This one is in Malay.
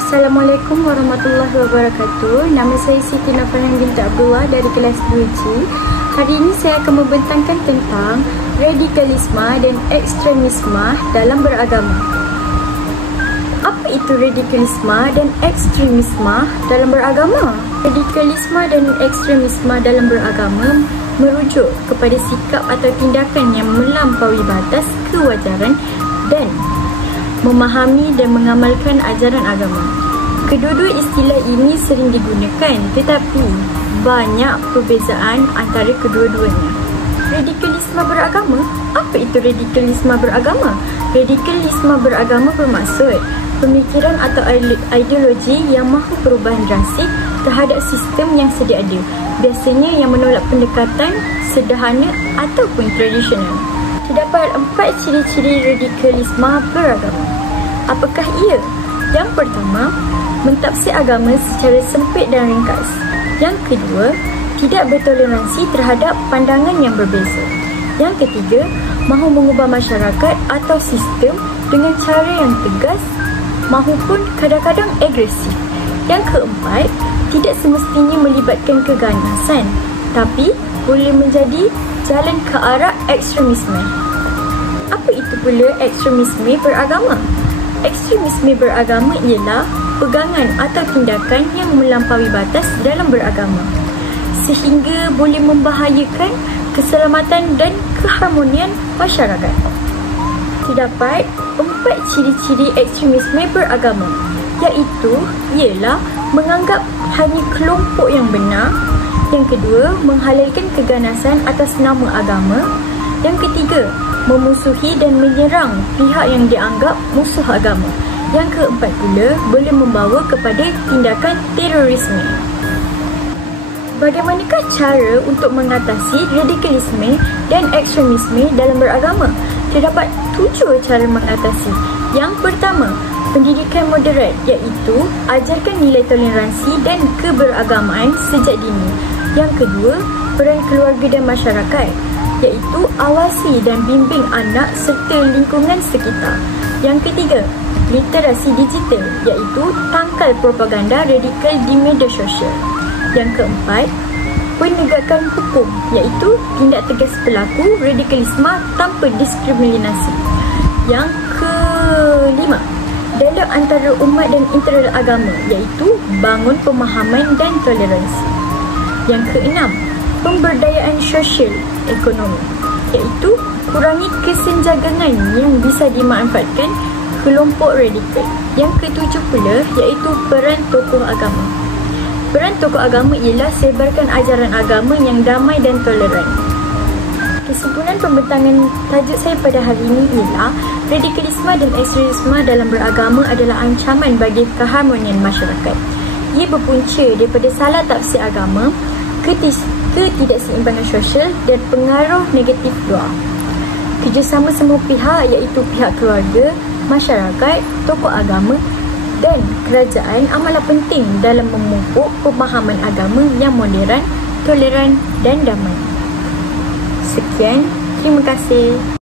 Assalamualaikum warahmatullahi wabarakatuh. Nama saya Siti Nafahan binti Abdullah dari kelas 2C. Hari ini saya akan membentangkan tentang radikalisme dan ekstremisme dalam beragama. Apa itu radikalisme dan ekstremisme dalam beragama? Radikalisme dan ekstremisme dalam beragama merujuk kepada sikap atau tindakan yang melampaui batas kewajaran dan memahami dan mengamalkan ajaran agama. Kedua-dua istilah ini sering digunakan, tetapi banyak perbezaan antara kedua-duanya. Radikalisme beragama? Apa itu radikalisme beragama? Radikalisme beragama bermaksud pemikiran atau ideologi yang mahu perubahan drastik terhadap sistem yang sedia ada, biasanya yang menolak pendekatan sederhana ataupun tradisional. Terdapat 4 ciri-ciri radikalisme beragama. Apakah ia? Yang pertama, mentafsir agama secara sempit dan ringkas. Yang kedua, tidak bertoleransi terhadap pandangan yang berbeza. Yang ketiga, mahu mengubah masyarakat atau sistem dengan cara yang tegas mahupun kadang-kadang agresif. Yang keempat, tidak semestinya melibatkan keganasan, tapi boleh menjadi jalan ke arah ekstremisme. Apa itu pula ekstremisme beragama? Ekstremisme beragama ialah pegangan atau tindakan yang melampaui batas dalam beragama sehingga boleh membahayakan keselamatan dan keharmonian masyarakat. Terdapat 4 ciri-ciri ekstremisme beragama, iaitu ialah menganggap hanya kelompok yang benar. Yang kedua, menghalalkan keganasan atas nama agama. Yang ketiga, memusuhi dan menyerang pihak yang dianggap musuh agama. Yang keempat pula, boleh membawa kepada tindakan terorisme. Bagaimanakah cara untuk mengatasi radikalisme dan ekstremisme dalam beragama? Terdapat 7 cara mengatasi. Yang pertama, pendidikan moderat, iaitu ajarkan nilai toleransi dan keberagamaan sejak dini. Yang kedua, peran keluarga dan masyarakat, iaitu awasi dan bimbing anak serta lingkungan sekitar. Yang ketiga, literasi digital, iaitu tangkal propaganda radikal di media sosial. Yang keempat, penegakan hukum, iaitu tindak tegas pelaku radikalisme tanpa diskriminasi. Yang kelima, dialog antara umat dan interagama, iaitu bangun pemahaman dan toleransi. Yang keenam, pemberdayaan sosial ekonomi, iaitu kurangi kesenjangan yang bisa dimanfaatkan kelompok radikal. Yang ketujuh pula iaitu peran tokoh agama. Peran tokoh agama ialah sebarkan ajaran agama yang damai dan toleran. Kesimpulan pembentangan tajuk saya pada hari ini ialah radikalisme dan ekstremisme dalam beragama adalah ancaman bagi keharmonian masyarakat. Ia berpunca daripada salah tafsir agama, ketidakseimbangan sosial dan pengaruh negatif doa. Kerjasama semua pihak, iaitu pihak keluarga, masyarakat, tokoh agama dan kerajaan amatlah penting dalam memupuk pemahaman agama yang moderan, toleran dan damai. Sekian, terima kasih.